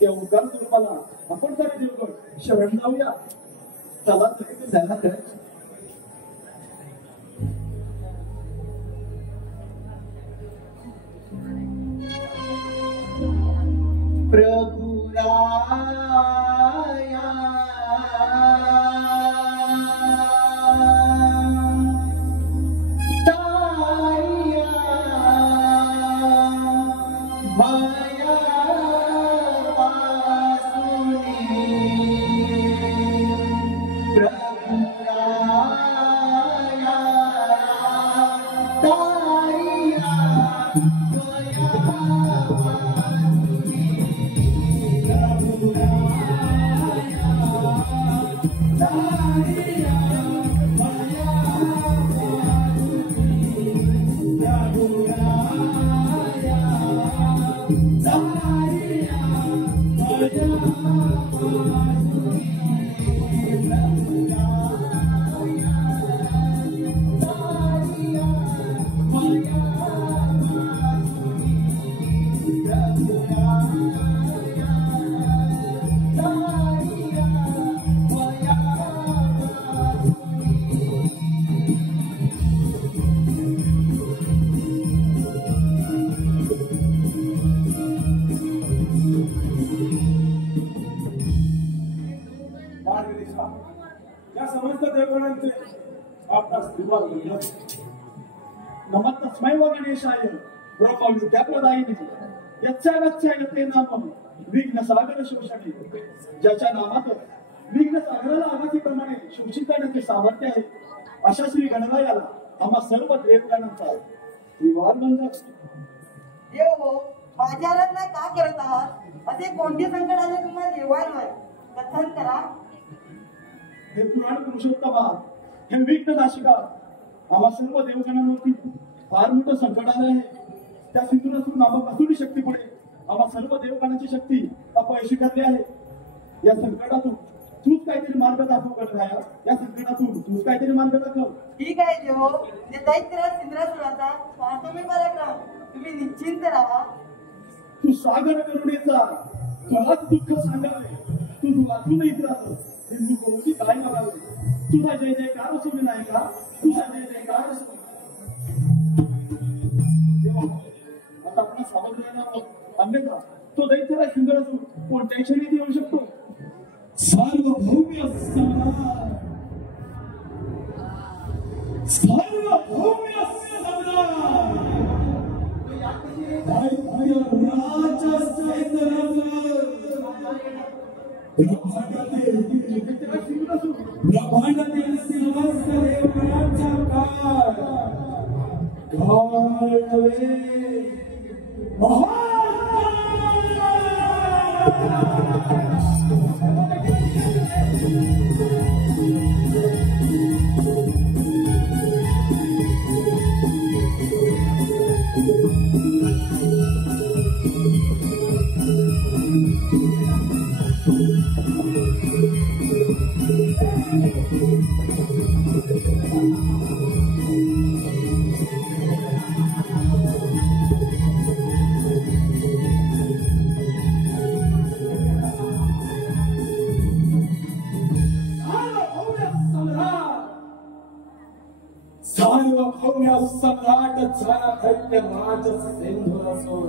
त्या उद्गार स्वरूपाला आपण सारे देवगण शरण जाऊया. चला चला तर. प्रभु राया तारिया भया वासुनी. प्रभु राया तारिया भया या समस्त देवगणांचे आपणास दिवाळ मिळाला. नमः गणेशाय ब्रह्मविद्याप्रदायिने यच्चागच्छाय ते नामं विघ्न सागर शोषणे. ज्याच्या नामात विघ्न सागराला आवासीप्रमाणे शोषित करण्याचे सामर्थ्य आहे अशा श्री गणरायाला आम्हा सर्व देवगणांचा विवाह बंद. देव हो, बाजारात का करत आहात? असे कोणते संकट आले तुम्हाला देवांवर? कथन करा. हे पुराण पुरुषोत्तमा, हे विघ्न नाशिका आम्हा सर्व देवगणांवरती फार मोठं संकट आलं आहे. त्या सिंधुरासूर नामक असुरी शक्ती पुढे आम्हा सर्व देवगणाची शक्ती अपयशी ठरली आहे. या संकटातून तूच काहीतरी मार्ग दाखव करणाया. या संकटातून तूच काहीतरी मार्ग दाखव. ठीक आहे देव, ते दैत्यराज इंद्रासुराचा पाहतो मी पराक्रम. तुम्ही निश्चिंत राहा. तू सागर करुणेचा तुलाच दुःख सांगावे. तू वाचून इतरावं हिंदू कोणती काय मागावे. तुझा जय जयकार असो विनायका, तुझा जय जयकार असो. आता आपण सावध राहायला अन्यथा तो दैत्यराज सिंधुरासूर कोणत्या क्षणी येऊ शकतो. सार्वभौम्य सम्राट, सार्वभौम्य सम्राट, ब्रह्मांडातील समस्त देवगणांचा सार्वभौम्य सम्राट झाला दैत्यराज सिंधुरासूर.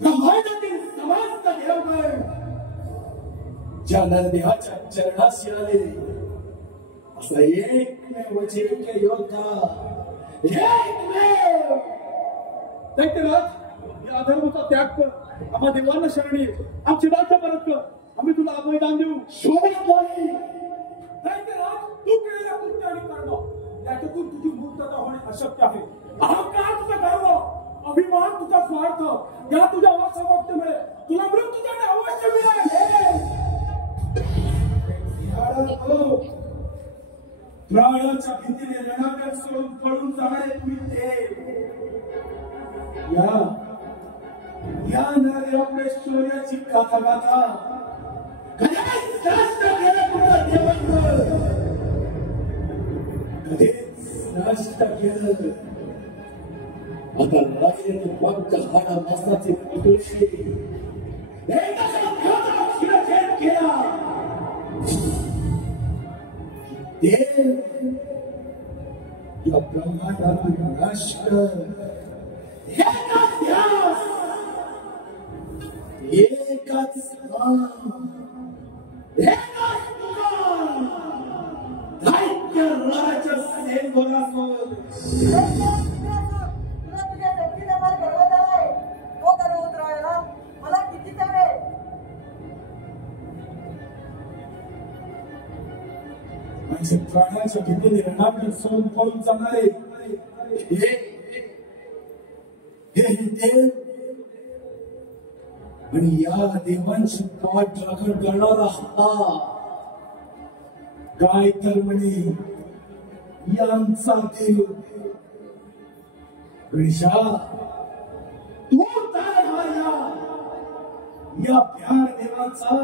ब्रह्मांडातील समस्त देवगण ज्या नरदेवाच्या चरणाशी आले असा एकमेव जिंक्य योद्धा, एकमेव दैत्यराज. या अधर्माचा त्याग कर. आम्हा देवांना शरणी आमची राज्य परत कर. आम्ही तुला मैदान देऊ. शोभत नाही दैत्यराज, तू केलेल्या कृत्य आणि कर्म त्याच्यातून तुझी मुक्तता होणे अशक्य आहे. अहंकार तुझा गर्व, अभिमान तुझा स्वार्थ या तुझ्या असमर्थतेमुळे तुला मृत्यूदंड अवश्य मिळेल. प्राणाच्या भीतीने रणांगण सोडून पळून जाणारे तुम्ही देव. या नरदेवश्वर्याची गाथा गाथा कधीच नष्ट केलं. आता राहिले फक्त हाडा मस्ताचे पुतळशी केला. देव या ब्रह्मांडातील राष्ट्र एकच ध्यास, एकच दैत्यराज सिंधुरासूर. तुला तुझ्या शक्तीचा फार गर्व झालाय. तो गर्व उतरवायला मला किती वेळ. म्हणजे प्राणाच्या भीतीने रणांगण सोडून पळून जाणारे हे देव आणि या देवांची पाठ राखण करणारा हा काय तर म्हणे यांचा देव. ऋषा तू काय हा या भ्याड देवांचा.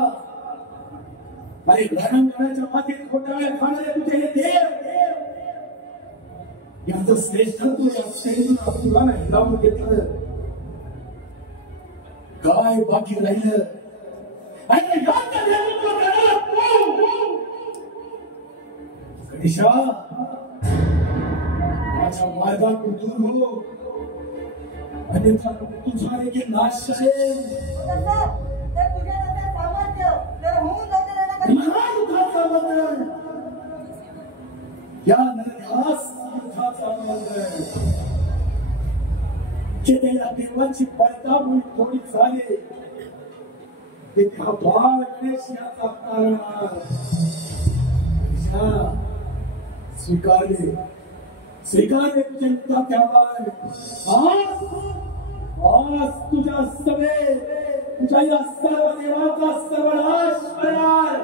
आणि रणांगणाच्या मातीत खोटाळ्या खाणारे तुझे हे देव यांचं श्रेष्ठत्व या सिंधुरासुराने हिरावून घेतलं. काय बाकी राहिलं. आणि गणेशा माझ्या मार्गातून दूर हो, अन्यथा तुझा देखील नाश असेल. या नरध्यास युद्धाचा मंत्र जेथेला देवांची पडताळून थोडी झाली तेथे हा बाळ गणेश याचा कारण स्वीकारले तुझे युद्धात. आज तुझ्या सभे तुझ्या या सर्व देवाचा सर्वनाश करणार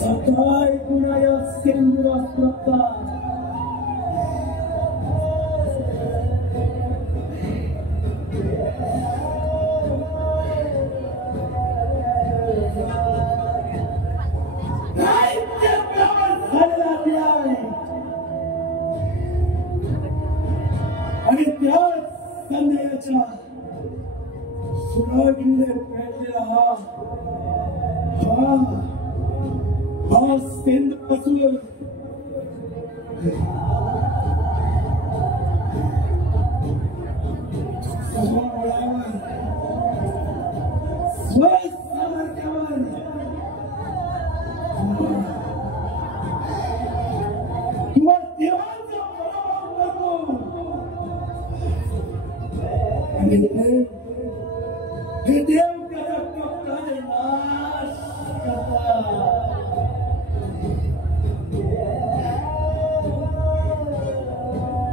सकाळी पुन्हा या सेंद्रास्त्रता आणि त्या संदेशाच्या सुरागीने पेटलेला हा सेंद्र असून किंवा देवाचा पराभव करतो आणि हे देव त्याचा कपटाने नाश करतात.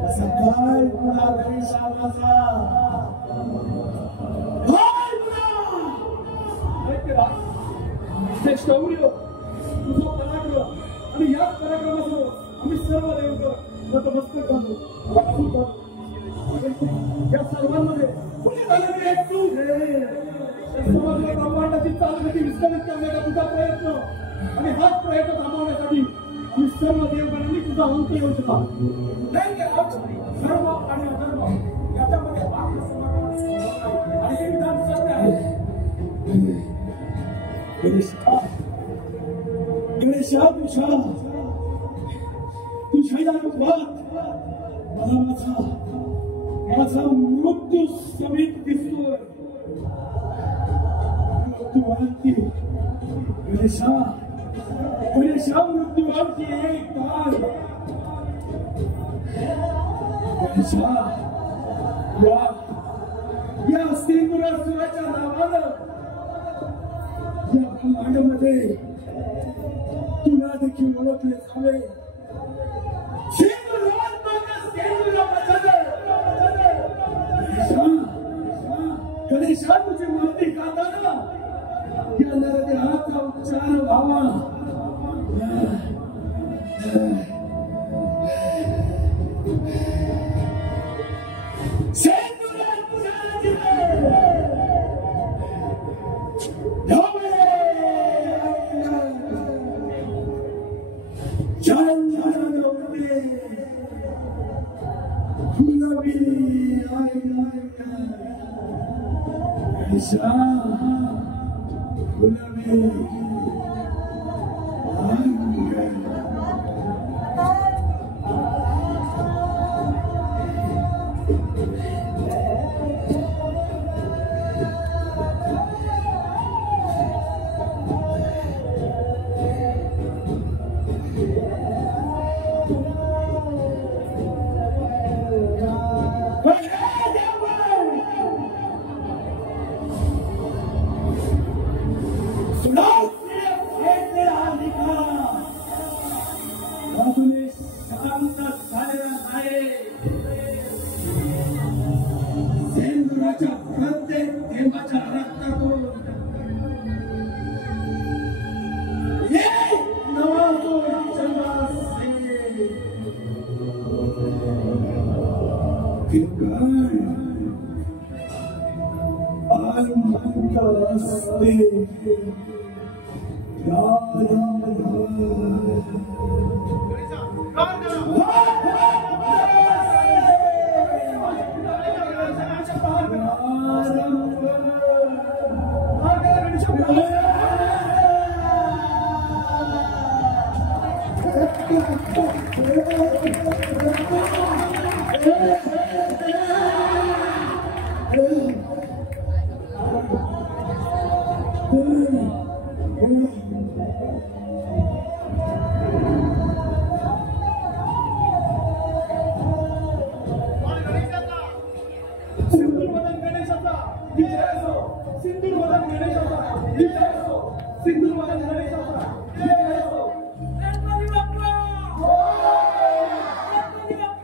असं काय गुन्हा घरी सावराचा शौर्य तुझं पराक्रम आणि याच पराक्रमासह आम्ही सर्व देवकर नतमस्तक घालतो. या झालेली आहेस तू. समग्र ब्रह्मांडाची चालगती विस्तारित करण्याचा तुझा प्रयत्न आणि हाच प्रयत्न थांबवण्यासाठी आम्ही सर्व देवगणांनी तुझा अंत येऊ शकता. नाही देवराज, धर्म आणि अधर्म याच्यामध्ये वाक्य समानता आहे आणि हे विधान सत्य आहे. गणेशा तुझ्या रूपात मला माझा मृत्यू समीप दिसतोय. मृत्यूवरती गणेशा मृत्यूवरती एक काळ गणेशा या सिंदुरासुराच्या नावानं या ब्रह्मांडामध्ये तुला देखील ओळखले जावे. गणेशा तुझी मूर्ती खाताना या नरदेहाचा उच्चार व्हावा. गणेशा,